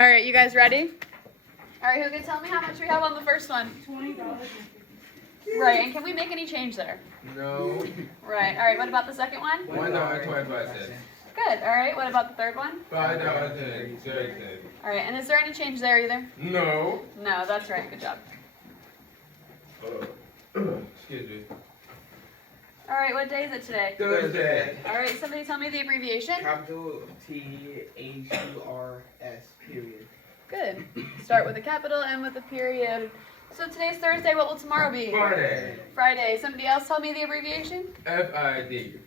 All right, you guys ready? All right, who can tell me how much we have on the first one? $20. Right, and can we make any change there? No. Right, all right, what about the second one? $1.25. Good, all right, what about the third one? $5.30. All right, and is there any change there either? No. No, that's right, good job. Excuse me. All right, what day is it today? Thursday. All right, somebody tell me the abbreviation. Capital THURS, period. Good. Start with a capital, end with a period. So today's Thursday, what will tomorrow be? Friday. Friday. Somebody else tell me the abbreviation? FID.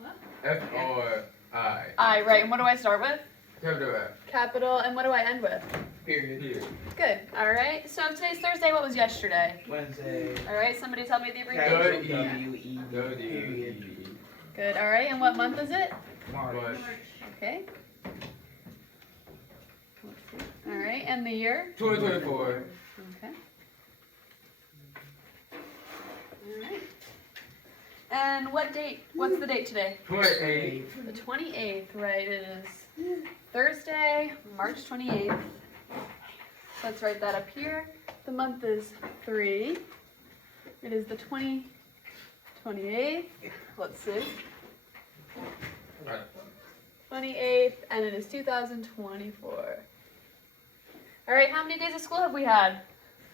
What? FRI. I, right, and what do I start with? Capital F. Capital, and what do I end with? Period. Here. Good. All right, so today's Thursday, what was yesterday? Wednesday. All right, somebody tell me the Capital abbreviation. WE, W. period. Good, all right, and what month is it? March. Okay. All right, and the year? 2024. Okay. All right. And what date? What's the date today? 28. The 28th, right, it is Thursday, March 28th. Let's write that up here. The month is 3. It is the 28th. Let's see. 28th, and it is 2024. All right, how many days of school have we had?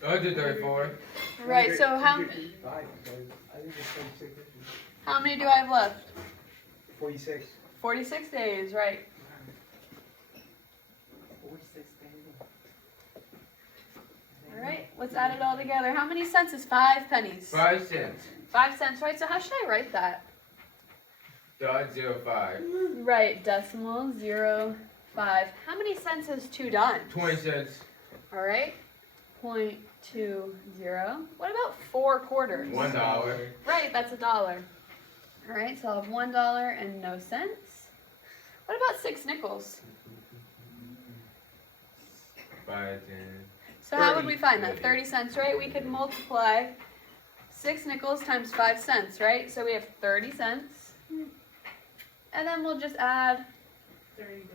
134. Right, so how many do I have left? 46. 46 days, right. 46 days. All right, let's add it all together. How many cents is 5 pennies? 5 cents. 5 cents, right? So how should I write that? .05. Right, decimal 0.5. How many cents is 2 done? 20 cents. All right, 0.20. What about 4 quarters? $1. Right, that's $1. All right, so I'll have $1 and no cents. What about 6 nickels? 5, 10. So how would we 30. find that? 30 cents, right? We could multiply 6 nickels times 5 cents, right? So we have 30 cents. And then we'll just add $30.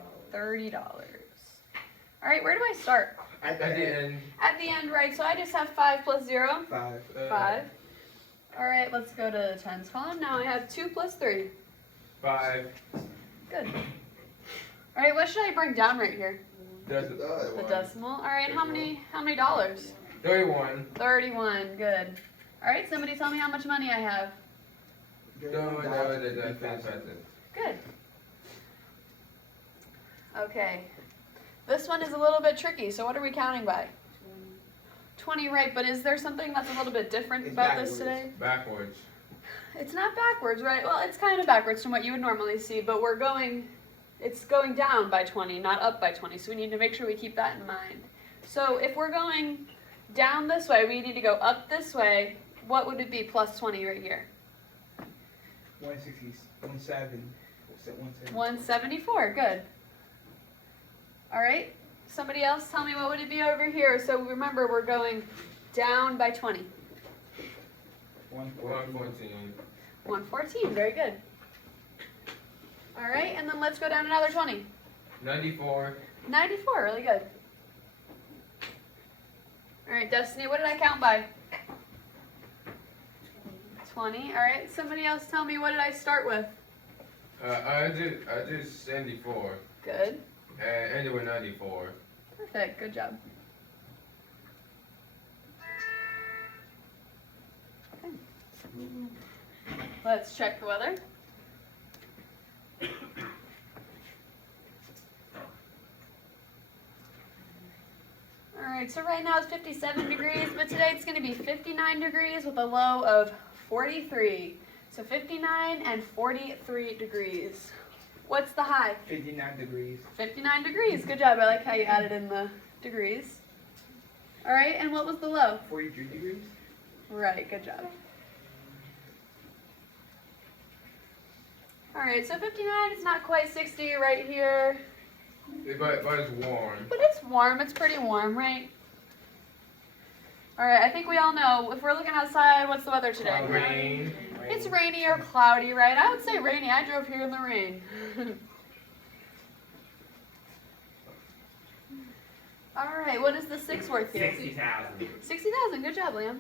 All right, where do I start? At At the end. At the end, right? So I just have 5 plus 0. 5. 5. All right, let's go to the tens column. Now I have 2 plus 3. 5. Good. All right, what should I bring down right here? That's The decimal. All right, how many dollars? 31. 31. Good. All right, somebody tell me how much money I have. Good. Okay. This one is a little bit tricky. So what are we counting by? 20, right? But is there something that's a little bit different It's about this backwards. today? Backwards. It's not backwards, right? Well, it's kind of backwards from what you would normally see, but it's going down by 20, not up by 20. So we need to make sure we keep that in mind. So if we're going down this way, we need to go up this way. What would it be plus 20 right here? 174, good. All right, somebody else tell me what would it be over here? So remember, we're going down by 20. 114. 114, very good. All right, and then let's go down another 20. 94. 94, really good. All right, Destiny, what did I count by? 20, all right. Somebody else tell me, what did I start with? I did 74. Good. And ended with 94. Perfect, good job. Okay. Let's check the weather. All right, so right now it's 57 degrees, but today it's going to be 59 degrees with a low of 43. So 59 and 43 degrees. What's the high? 59 degrees. 59 degrees. Good job. I like how you added in the degrees. All right, and what was the low? 43 degrees. Right, good job. All right, so 59 is not quite 60 right here. But it's warm. But it's warm. It's pretty warm, right? All right, I think we all know, if we're looking outside, what's the weather today? Rain. It's rainy or cloudy, right? I would say rainy. I drove here in the rain. All right, what is the 6 worth here? 60,000. 60,000. Good job, Liam.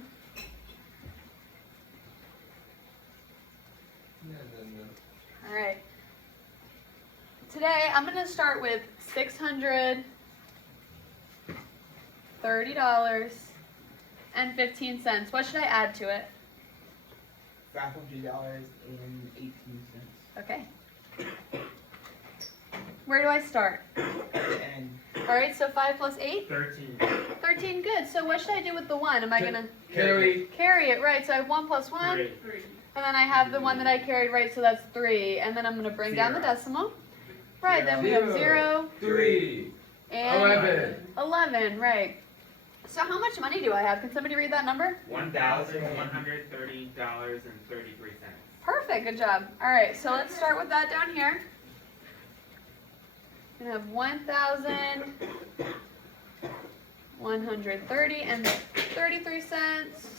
All right. Today I'm gonna start with $630.15. What should I add to it? $500.18. Okay. Where do I start? And All right, so 5 plus 8? 13. 13, good. So what should I do with the 1? Am I gonna Carry. carry it, right? So I have 1 plus 1, 3. and then I have the 1 that I carried, right? So that's 3. And then I'm gonna bring down the Zero. decimal. Right, then we have 0 3. and 11. 11, right. So how much money do I have? Can somebody read that number? $1,130.33. Perfect, good job. All right, so let's start with that down here. We have 1,130.33 cents.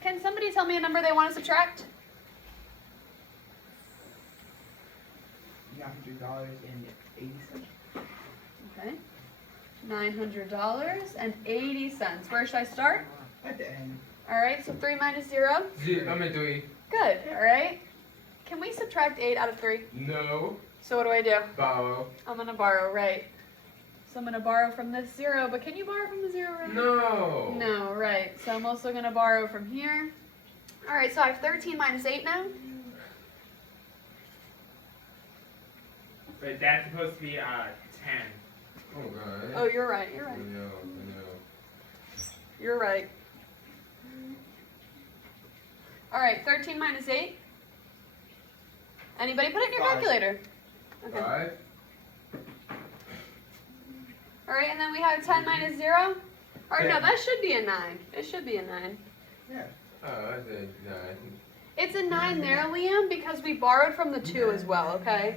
Can somebody tell me a number they want to subtract? $900.80. Okay. $900.80. Where should I start? At the end. All right, so 3 minus 0. 3. Good, all right. Can we subtract 8 out of 3? No. So what do I do? Borrow. I'm going to borrow, right. So I'm going to borrow from this 0, but can you borrow from the 0? Really? No. No, right. So I'm also going to borrow from here. All right, so I have 13 minus 8 now. But that's supposed to be 10. Oh, God. Oh, you're right, you're right. No. You're right. All right, 13 minus 8. Anybody put it in your 5. calculator? Okay. 5. All right, and then we have 10 minus 0. Or no, 10. that should be a 9. It should be a 9. Yeah. Oh, I said 9. It's a 9 there, Liam, because we borrowed from the 2 as well, okay?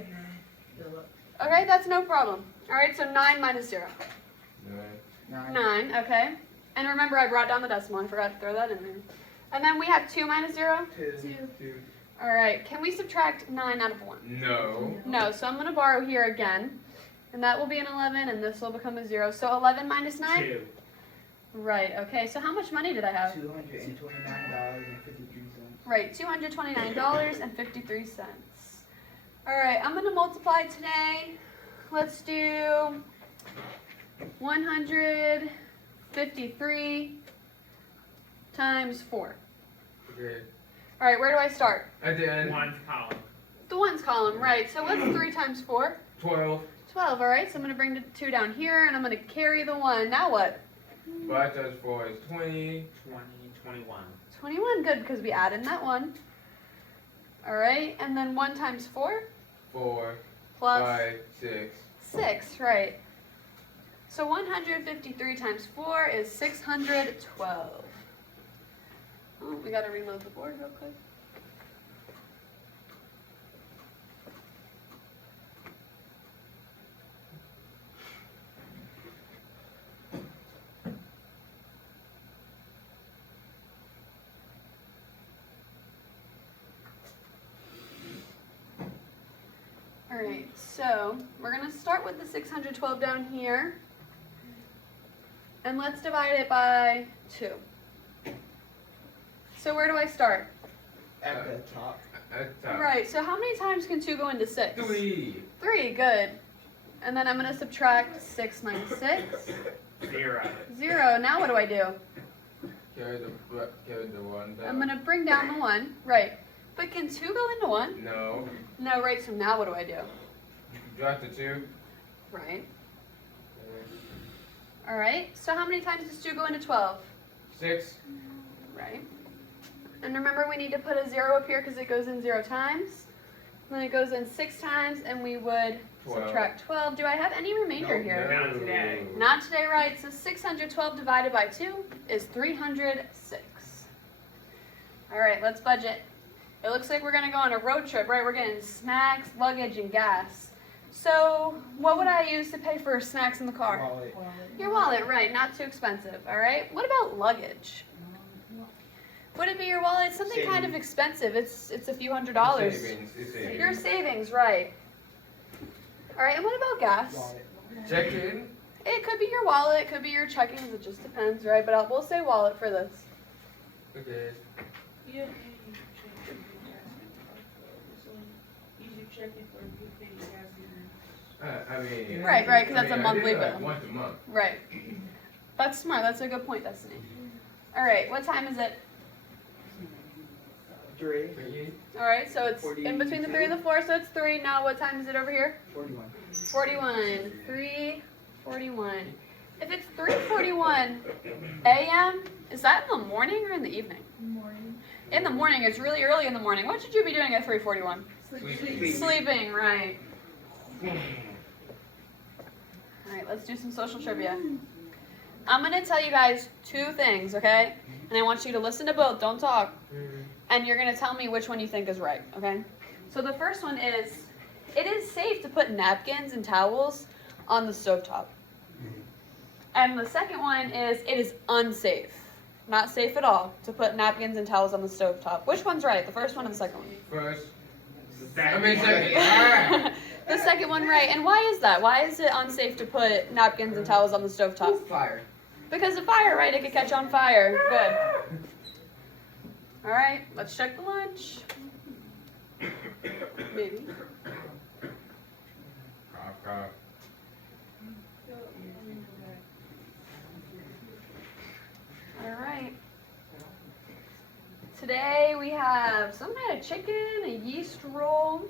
Okay, that's no problem. All right, so 9 minus 0. 9. 9, okay. And remember, I brought down the decimal. I forgot to throw that in there. And then we have 2 minus 0. 2. All right, can we subtract 9 out of 1? No. No, so I'm going to borrow here again. And that will be an 11, and this will become a 0. So 11 minus 9? 2. Right, okay. So how much money did I have? $229.53. Right, $229.53. All right, I'm going to multiply today. Let's do 153 times 4. Okay. All right, where do I start? At the end. 1's column. The 1's column, right. So what's 3 times 4? 12. 12, all right. So I'm going to bring the 2 down here, and I'm going to carry the 1. Now what? 5 times 4 is 20. 21. 21, good, because we added that 1. All right, and then 1 times 4? 4. Plus 5. 6. 6, right. So 153 times 4 is 612. Oh, we got to reload the board real quick. All right, so we're going to start with the 612 down here. And let's divide it by 2. So where do I start? At the top. At the top. Right, so how many times can 2 go into 6? 3. 3, good. And then I'm going to subtract 6 minus 6. 0. 0, now what do I do? Carry the 1 down. I'm going to bring down the 1, right. But can 2 go into 1? No. No, right, so now what do I do? Drop the 2. Right. All right, so how many times does 2 go into 12? 6. Right. And remember, we need to put a 0 up here because it goes in 0 times. Then it goes in 6 times, and we would 12. subtract 12. Do I have any remainder No. here? Not today. Not today, right? So 612 divided by 2 is 306. All right, let's budget. It looks like we're going to go on a road trip, right? We're getting snacks, luggage, and gas. So what would I use to pay for snacks in the car? Wallet. Your wallet, right? Not too expensive, all right? What about luggage? Would it be your wallet? It's something kind of Savings. expensive. It's a few $100s. Savings. It's savings. Your savings, right? All right, and what about gas? Wallet. Check in. It could be your wallet, it could be your checking, it just depends, right? But we'll say wallet for this. Okay. Yeah, you should check if you're asking for it. So you should check it for if you pay gas and I mean. Right, right, 'cause that's a I monthly did, like, bill. once a month. Right. That's smart, that's a good point, Destiny. Alright, what time is it? 3. Alright, so it's in between the 3 and the 4, so it's 3. Now what time is it over here? 41. 41. 3:41. If it's 3:41 a.m., is that in the morning or in the evening? morning. In the morning, it's really early in the morning. What should you be doing at 3:41? Sleeping. Sleeping, right. Alright, let's do some social trivia. I'm going to tell you guys 2 things, okay? And I want you to listen to both, don't talk. And you're going to tell me which one you think is right, okay? So the first one is, it is safe to put napkins and towels on the stovetop. And the second one is, it is unsafe, not safe at all, to put napkins and towels on the stovetop. Which one's right, the first one or the second one? First. The I second. mean, second. Ah! The second one right. And why is that? Why is it unsafe to put napkins and towels on the stovetop? Fire. Because of fire, right? It could catch on fire. Good. All right, let's check the lunch. Maybe. Cough, cough. All right. Today we have some kind of chicken, a yeast roll,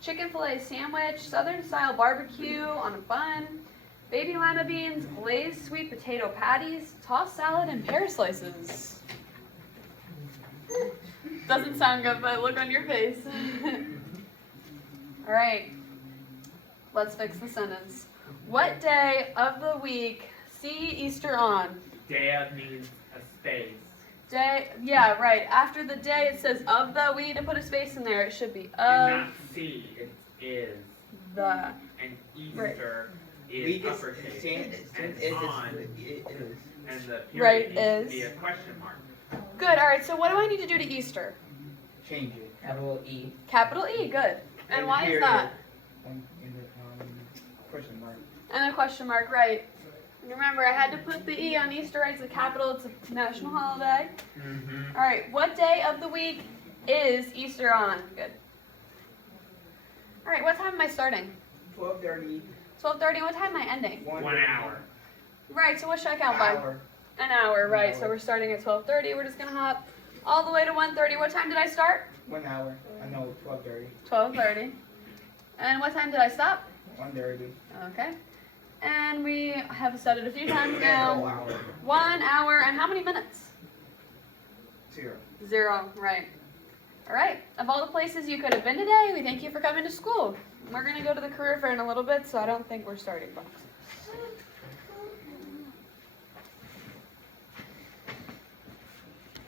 chicken fillet sandwich, southern style barbecue on a bun, baby lima beans, glazed sweet potato patties, tossed salad, and pear slices. Doesn't sound good, but look on your face. All right. Let's fix the sentence. What day of the week see Easter on? Day of needs a space. Day, yeah, right. After the day, it says of the. We need to put a space in there. It should be And of not C, it is. the. And Easter is We just uppercase. stand And it on, is. and the Right, period needs to is. be a question mark. Good. All right. So what do I need to do to Easter? Change it. Capital E. Capital E. Good. And And why is period. that? In the question mark. And a question mark. Right. And remember, I had to put the E on Easter. Right? It's a capital. It's a national holiday. Mm-hmm. All right. What day of the week is Easter on? Good. All right. What time am I starting? 12:30. 12:30. What time am I ending? 1 hour. Right. So what should I count by? Hour. An hour, right. An So hour. we're starting at 12:30. We're just going to hop all the way to 1:30. What time did I start? 1 hour. I know 12:30. 12:30. And what time did I stop? 1:30. Okay. And we have said it a few times Whole now. hour. 1 hour and how many minutes? 0. 0, right. All right. Of all the places you could have been today, we thank you for coming to school. We're going to go to the career fair in a little bit, so I don't think we're starting boxes.